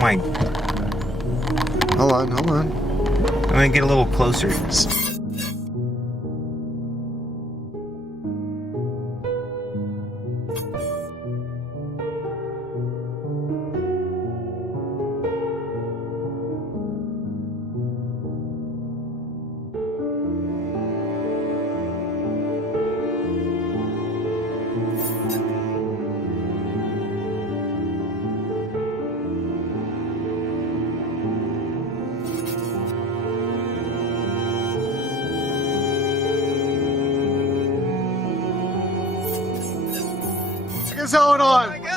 my... Hold on, hold on. I'm gonna get a little closer. What's going on?